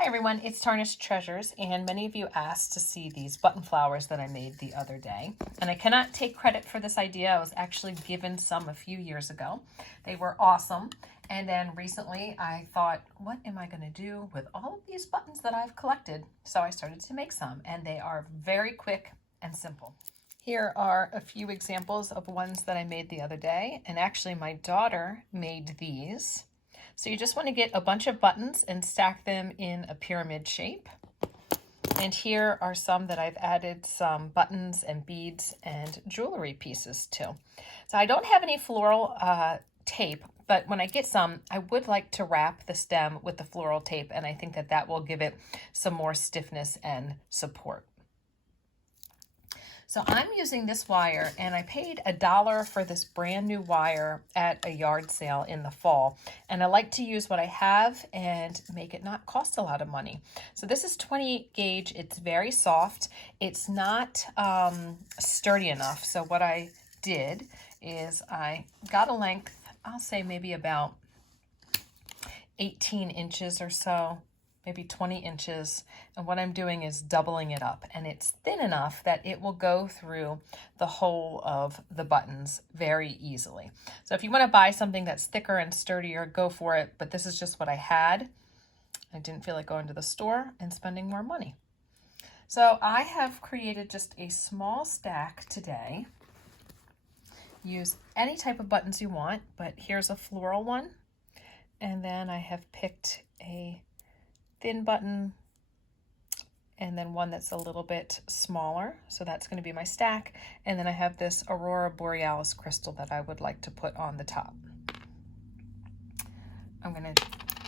Hi everyone, it's Tarnished Treasures, and many of you asked to see these button flowers that I made the other day. And I cannot take credit for this idea. I was actually given some a few years ago. They were awesome. And then recently I thought, what am I going to do with all of these buttons that I've collected? So I started to make some, and they are very quick and simple. Here are a few examples of ones that I made the other day. And actually my daughter made these. So you just want to get a bunch of buttons and stack them in a pyramid shape. And here are some that I've added some buttons and beads and jewelry pieces to. So I don't have any floral tape, but when I get some, I would like to wrap the stem with the floral tape, and I think that that will give it some more stiffness and support. So I'm using this wire, and I paid $1 for this brand new wire at a yard sale in the fall. And I like to use what I have and make it not cost a lot of money. So this is 28 gauge. It's very soft. It's not sturdy enough. So what I did is I got a length, I'll say maybe about 18 inches or so, maybe 20 inches. And what I'm doing is doubling it up, and it's thin enough that it will go through the whole of the buttons very easily. So if you want to buy something that's thicker and sturdier, go for it. But this is just what I had. I didn't feel like going to the store and spending more money. So I have created just a small stack today. Use any type of buttons you want, but here's a floral one. And then I have picked a thin button, and then one that's a little bit smaller. So that's going to be my stack. And then I have this Aurora Borealis crystal that I would like to put on the top.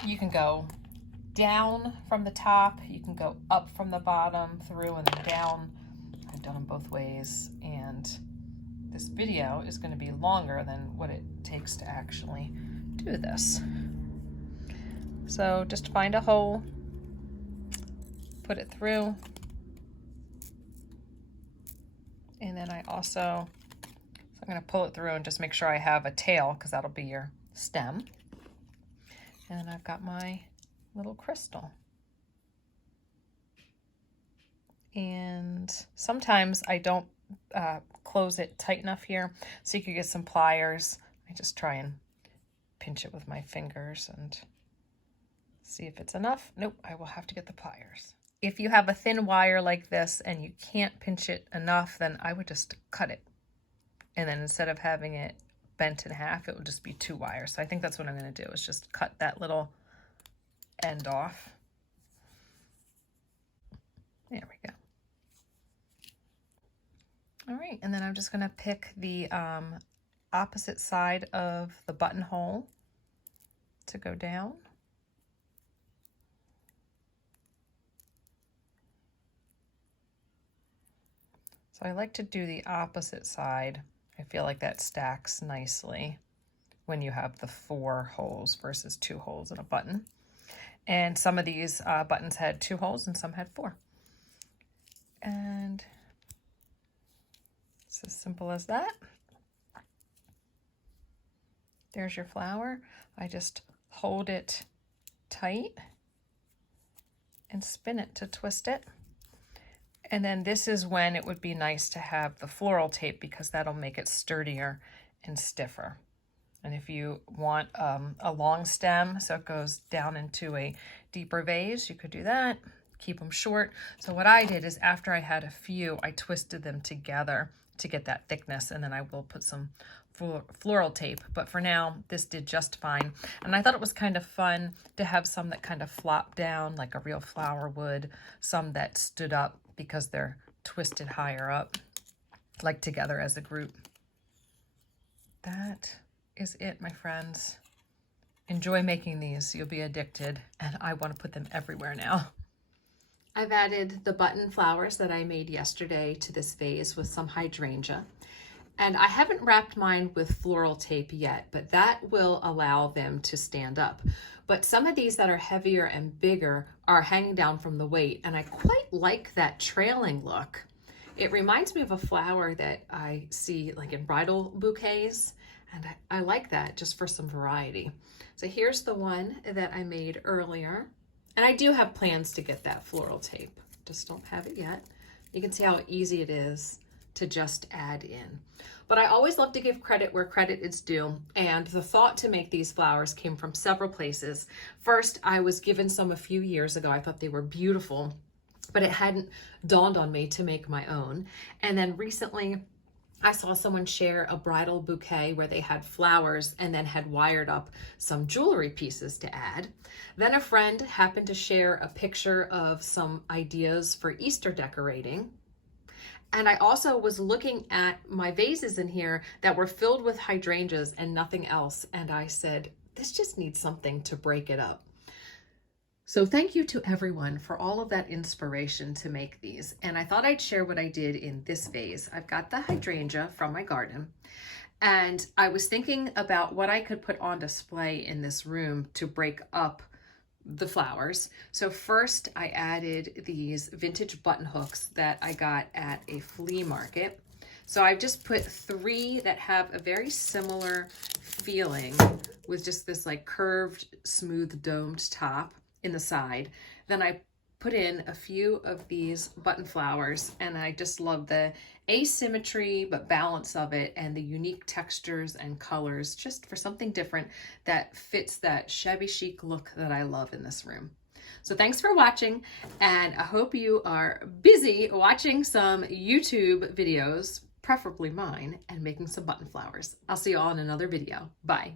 You can go down from the top, you can go up from the bottom, through and then down. I've done them both ways, and this video is going to be longer than what it takes to actually do this. So just find a hole, put it through, and then I'm going to pull it through and just make sure I have a tail, because that'll be your stem. And then I've got my little crystal. And sometimes I don't close it tight enough here, so you could get some pliers. I just try and pinch it with my fingers and see if it's enough. Nope, I will have to get the pliers. If you have a thin wire like this and you can't pinch it enough, then I would just cut it. And then instead of having it bent in half, it would just be 2 wires. So I think that's what I'm going to do, is just cut that little end off. There we go. All right, and then I'm just going to pick the opposite side of the buttonhole to go down. So I like to do the opposite side. I feel like that stacks nicely when you have the 4 holes versus 2 holes in a button. And some of these buttons had 2 holes and some had 4. And it's as simple as that. There's your flower. I just hold it tight and spin it to twist it. And then this is when it would be nice to have the floral tape, because that'll make it sturdier and stiffer. And if you want a long stem, so it goes down into a deeper vase, you could do that. Keep them short. So what I did is, after I had a few, I twisted them together to get that thickness, and then I will put some floral tape. But for now, this did just fine. And I thought it was kind of fun to have some that kind of flopped down like a real flower would, some that stood up because they're twisted higher up, like together as a group. That is it, my friends. Enjoy making these. You'll be addicted, and I want to put them everywhere now. I've added the button flowers that I made yesterday to this vase with some hydrangea. And I haven't wrapped mine with floral tape yet, but that will allow them to stand up. But some of these that are heavier and bigger are hanging down from the weight, and I quite like that trailing look. It reminds me of a flower that I see like in bridal bouquets, and I like that just for some variety. So here's the one that I made earlier. And I do have plans to get that floral tape. Just don't have it yet. You can see how easy it is to just add in. But I always love to give credit where credit is due. And the thought to make these flowers came from several places. First, I was given some a few years ago. I thought they were beautiful, but it hadn't dawned on me to make my own. And then recently, I saw someone share a bridal bouquet where they had flowers and then had wired up some jewelry pieces to add. Then a friend happened to share a picture of some ideas for Easter decorating. And I also was looking at my vases in here that were filled with hydrangeas and nothing else. And I said, this just needs something to break it up. So thank you to everyone for all of that inspiration to make these. And I thought I'd share what I did in this vase. I've got the hydrangea from my garden, and I was thinking about what I could put on display in this room to break up the flowers. So first I added these vintage button hooks that I got at a flea market. So I've just put 3 that have a very similar feeling with just this like curved, smooth domed top in the side. Then I put in a few of these button flowers, and I just love the asymmetry but balance of it and the unique textures and colors, just for something different that fits that shabby chic look that I love in this room. So thanks for watching, and I hope you are busy watching some YouTube videos, preferably mine, and making some button flowers. I'll see you all in another video. Bye.